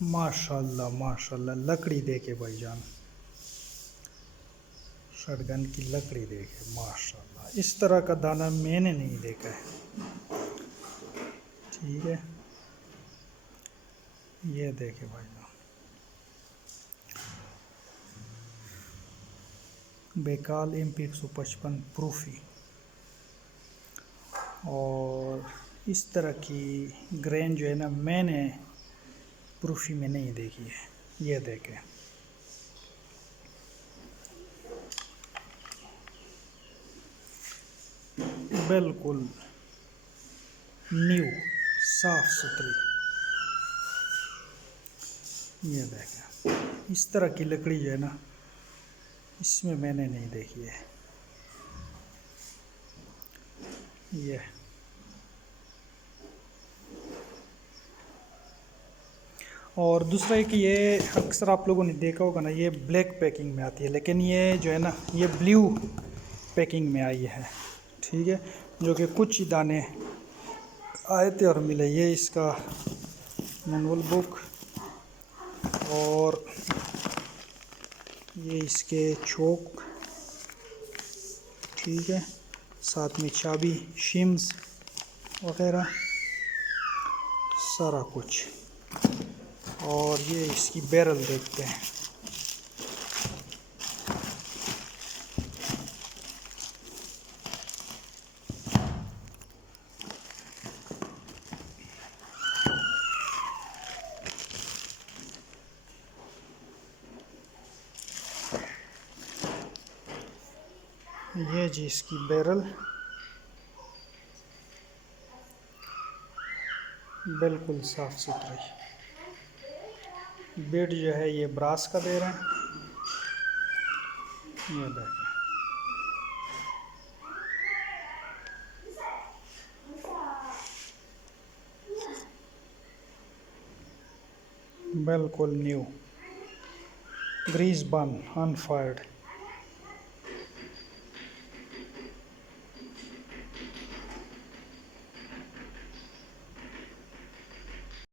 माशाल्लाह माशाल्लाह, लकड़ी देखे भाईजान, शटगन की लकड़ी देखे माशाल्लाह। इस तरह का दाना मैंने नहीं देखा है। ठीक है, ये देखे भाईजान, बेकाल MP 155 प्रूफी। और इस तरह की ग्रेन जो है ना, मैंने प्रूफी में नहीं देखी है। ये देखें, बिल्कुल न्यू, साफ सुथरी। ये देखें, इस तरह की लकड़ी जो है ना, इसमें मैंने नहीं देखी है। ये और दूसरा एक, ये अक्सर आप लोगों ने देखा होगा ना, ये ब्लैक पैकिंग में आती है, लेकिन ये जो है ना, ये ब्लू पैकिंग में आई है। ठीक है, जो कि कुछ ही दाने आए थे और मिले। ये इसका मैनुअल बुक और ये इसके चोक, ठीक है, साथ में चाबी, शिम्स वगैरह सारा कुछ। और ये इसकी बैरल देखते हैं। ये जी इसकी बैरल, बिल्कुल साफ सुथरी। बेड जो है ये ब्रास का दे रहे हैं। ये देखें, बिल्कुल न्यू, ग्रीस बन, अनफायर्ड।